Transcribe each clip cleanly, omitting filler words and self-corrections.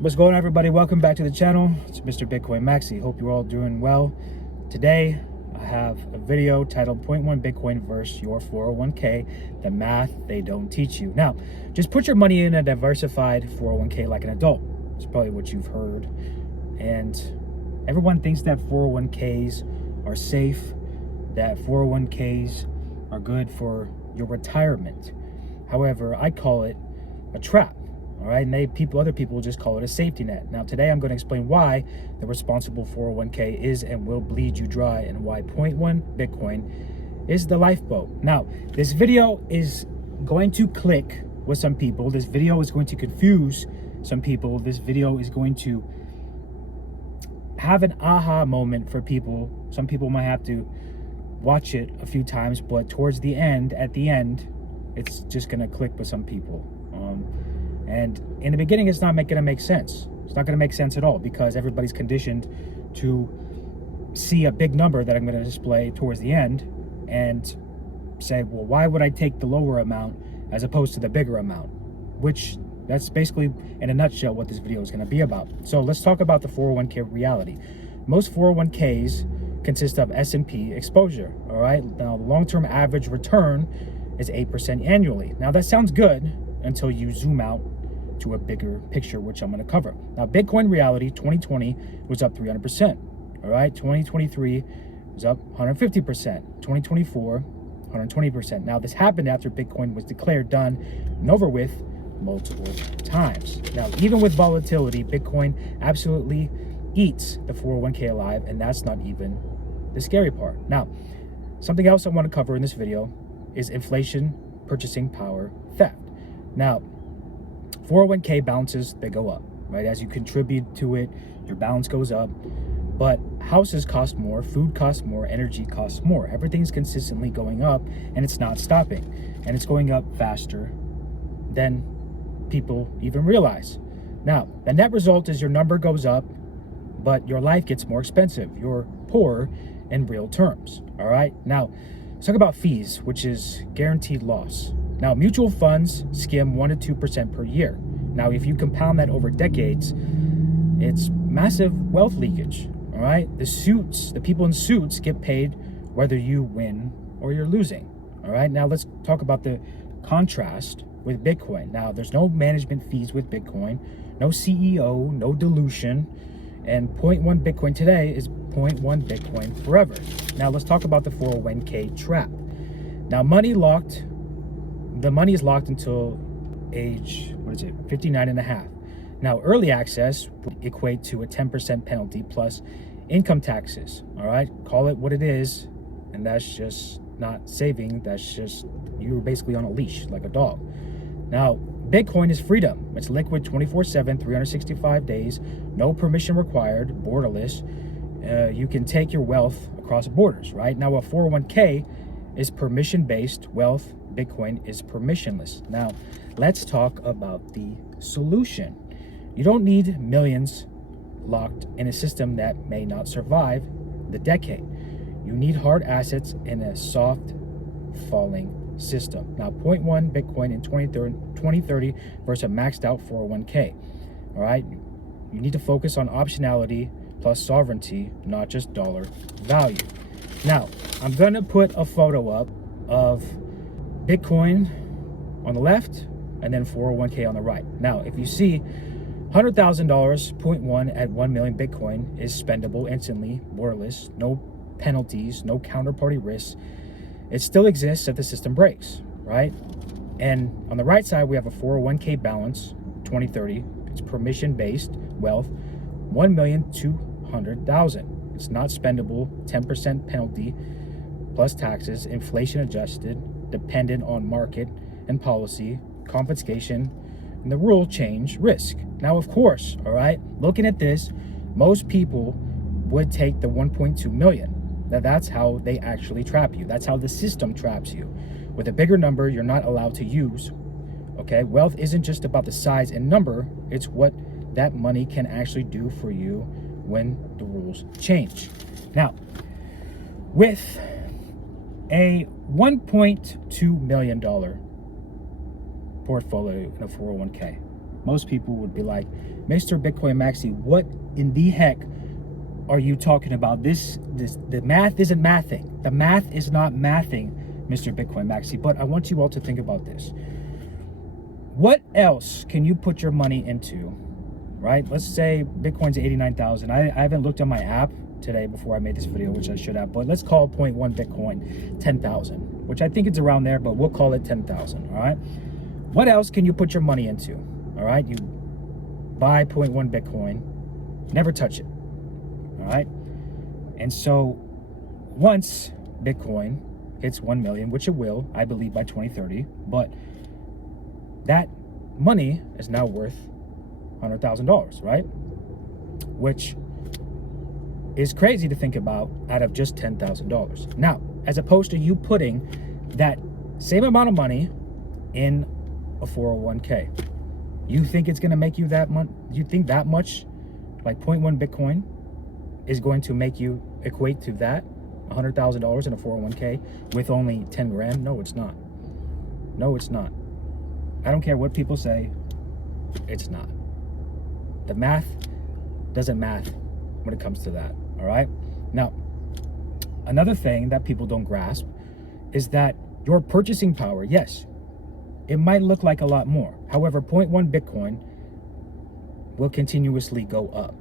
What's going on, everybody? Welcome back to the channel. It's Mr. Bitcoin Maxi. Hope you're all doing well. Today I have a video titled 0.1 Bitcoin versus your 401k, the math they don't teach you. Now, just put your money in a diversified 401k like an adult. It's probably what you've heard. And everyone thinks that 401ks are safe, that 401ks are good for your retirement. However, I call it a trap. All right, and other people just call it a safety net. Now, today I'm going to explain why the responsible 401k is and will bleed you dry, and why 0.1 Bitcoin is the lifeboat. Now, this video is going to click with some people. This video is going to confuse some people. This video is going to have an aha moment for people. Some people might have to watch it a few times, but towards the end, at the end, it's just going to click with some people. And in the beginning, it's not going to make sense. It's not going to make sense at all, because everybody's conditioned to see a big number that I'm going to display towards the end and say, well, why would I take the lower amount as opposed to the bigger amount? Which, that's basically, in a nutshell, what this video is going to be about. So let's talk about the 401k reality. Most 401ks consist of S&P exposure, all right? Now, the long-term average return is 8% annually. Now, that sounds good until you zoom out to a bigger picture, which I'm going to cover. Now, Bitcoin reality 2020 was up 300%. All right, 2023 was up 150%. 2024, 120%. Now, this happened after Bitcoin was declared done and over with multiple times. Now, even with volatility, Bitcoin absolutely eats the 401k alive, and that's not even the scary part. Now, something else I want to cover in this video is inflation, purchasing power, theft. Now, 401k balances, they go up, right? As you contribute to it, your balance goes up. But houses cost more, food costs more, energy costs more. Everything's consistently going up, and it's not stopping. And it's going up faster than people even realize. Now, the net result is your number goes up, but your life gets more expensive. You're poorer in real terms, all right? Now, let's talk about fees, which is guaranteed loss. Now, mutual funds skim 1% to 2% per year. Now, if you compound that over decades, it's massive wealth leakage, all right? The people in suits get paid whether you win or you're losing, all right? Now, let's talk about the contrast with Bitcoin. Now, there's no management fees with Bitcoin, no CEO, no dilution, and 0.1 Bitcoin today is 0.1 Bitcoin forever. Now, let's talk about the 401k trap. Now, the money is locked until age, 59 and a half. Now, early access would equate to a 10% penalty plus income taxes, all right? Call it what it is, and that's just not saving. That's just, you're basically on a leash like a dog. Now, Bitcoin is freedom. It's liquid 24/7, 365 days, no permission required, borderless. You can take your wealth across borders, right? Now, a 401k is permission-based wealth. Bitcoin is permissionless. Now, let's talk about the solution. You don't need millions locked in a system that may not survive the decade. You need hard assets in a soft falling system. Now, 0.1 Bitcoin in 2030 versus a maxed out 401k. All right, you need to focus on optionality plus sovereignty, not just dollar value. Now, I'm going to put a photo up of Bitcoin on the left and then 401k on the right. Now, if you see $100,000, 0.1 at 1 million Bitcoin is spendable instantly, borderless, no penalties, no counterparty risks. It still exists if the system breaks, right? And on the right side, we have a 401k balance, 2030. It's permission-based wealth, 1,200,000. It's not spendable, 10% penalty plus taxes, inflation adjusted, dependent on market and policy, confiscation, and the rule change risk. Now, of course, all right, looking at this, most people would take the 1.2 million. Now, that's how they actually trap you. That's how the system traps you. With a bigger number, you're not allowed to use. Okay, wealth isn't just about the size and number, it's what that money can actually do for you when the rules change. Now, with a $1.2 million portfolio in a 401k, most people would be like, Mr. Bitcoin Maxi, what in the heck are you talking about? The math isn't mathing. The math is not mathing, Mr. Bitcoin Maxi. But I want you all to think about this. What else can you put your money into, right? Let's say Bitcoin's 89,000. I haven't looked on my app today before I made this video, which I should have, but let's call 0.1 Bitcoin 10,000, which I think it's around there, but we'll call it 10,000, all right? What else can you put your money into, all right? You buy 0.1 Bitcoin, never touch it, all right? And so once Bitcoin hits 1 million, which it will, I believe, by 2030, but that money is now worth $100,000, right? Which is crazy to think about out of just $10,000. Now, as opposed to you putting that same amount of money in a 401k, you think it's going to make you that much? You think that much, like 0.1 Bitcoin, is going to make you equate to that $100,000 in a 401k with only 10 grand? No, it's not. No, it's not. I don't care what people say. It's not. The math doesn't math when it comes to that. All right. Now, another thing that people don't grasp is that your purchasing power, yes, it might look like a lot more. However, 0.1 Bitcoin will continuously go up,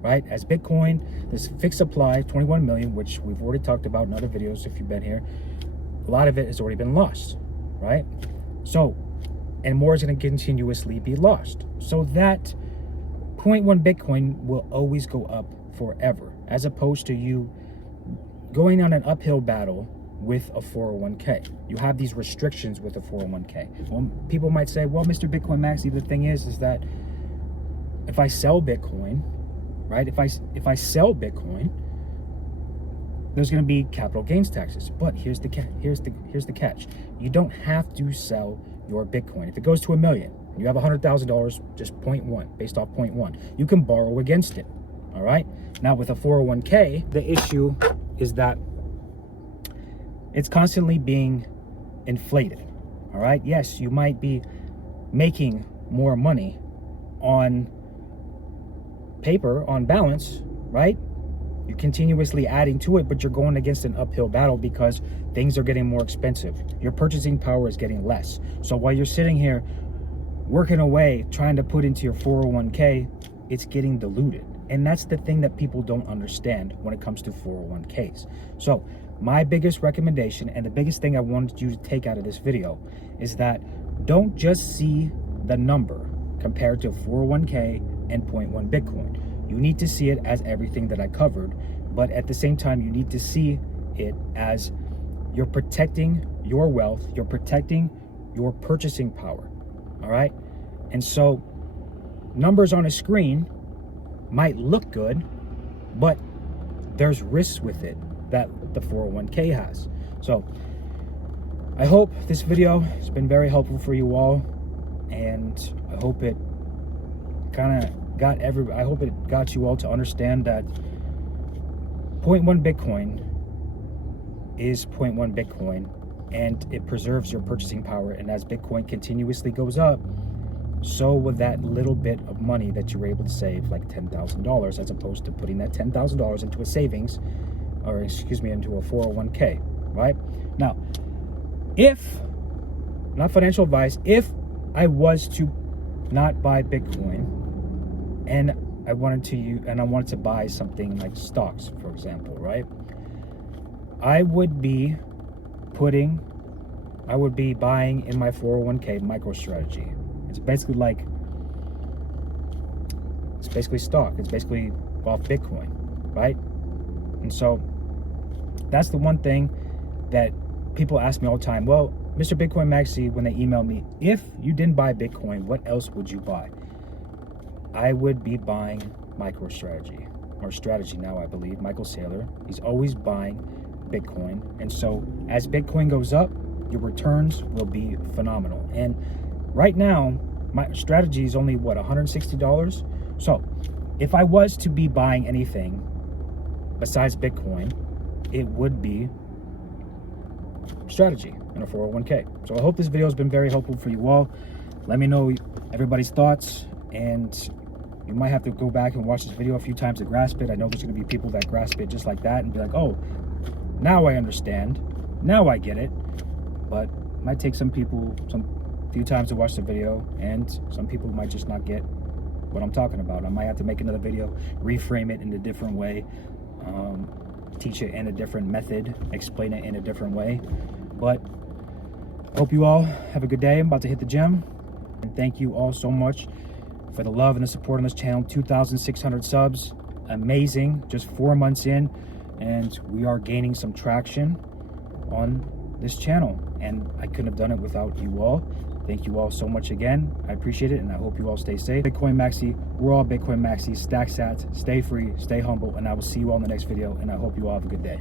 right? As Bitcoin, this fixed supply, 21 million, which we've already talked about in other videos if you've been here, a lot of it has already been lost, right? So, and more is going to continuously be lost. So that 0.1 Bitcoin will always go up forever, as opposed to you going on an uphill battle with a 401k. You have these restrictions with a 401k. Well, people might say, well, Mr. Bitcoin Maxi, the thing is that if I sell Bitcoin, right? If I sell Bitcoin, there's going to be capital gains taxes. But here's the catch. You don't have to sell your Bitcoin. If it goes to 1 million, you have $100,000, just 0.1, based off 0.1. You can borrow against it. All right. Now with a 401k, the issue is that it's constantly being inflated. All right. Yes, you might be making more money on paper, on balance, right? You're continuously adding to it, but you're going against an uphill battle because things are getting more expensive. Your purchasing power is getting less. So while you're sitting here working away, trying to put into your 401k, it's getting diluted. And that's the thing that people don't understand when it comes to 401ks. So my biggest recommendation and the biggest thing I wanted you to take out of this video is that don't just see the number compared to 401k and 0.1 Bitcoin. You need to see it as everything that I covered, but at the same time, you need to see it as you're protecting your wealth, you're protecting your purchasing power, all right? And so numbers on a screen might look good, but there's risks with it that the 401k has. So I hope this video has been very helpful for you all, and I hope it got you all to understand that 0.1 Bitcoin is 0.1 Bitcoin, and it preserves your purchasing power. And as Bitcoin continuously goes up, so will that little bit of money that you were able to save, like $10,000, as opposed to putting that $10,000 into a savings, or into a 401k, right? Now, not financial advice, if I was to not buy Bitcoin and I wanted to buy something like stocks, for example, right? I would be buying in my 401k MicroStrategy. It's basically stock. It's basically off Bitcoin, right? And so that's the one thing that people ask me all the time. Well, Mr. Bitcoin Maxi, when they email me, if you didn't buy Bitcoin, what else would you buy? I would be buying MicroStrategy, or Strategy now, I believe. Michael Saylor, he's always buying Bitcoin. And so as Bitcoin goes up, your returns will be phenomenal. And right now, my strategy is only $160. So if I was to be buying anything besides Bitcoin, it would be Strategy in a 401k. So I hope this video has been very helpful for you all. let me know everybody's thoughts, and you might have to go back and watch this video a few times to grasp it. I know there's going to be people that grasp it just like that and be like, oh, now I understand, now I get it. But it might take some people few times to watch the video, and some people might just not get what I'm talking about. I might have to make another video, reframe it in a different way, teach it in a different method, explain it in a different way. But hope you all have a good day. I'm about to hit the gym, and thank you all so much for the love and the support on this channel. 2,600 subs, amazing. Just 4 months in, and we are gaining some traction on this channel, and I couldn't have done it without you all. Thank you all so much again. I appreciate it, and I hope you all stay safe. Bitcoin Maxi, we're all Bitcoin Maxi. Stack sats, stay free, stay humble, and I will see you all in the next video, and I hope you all have a good day.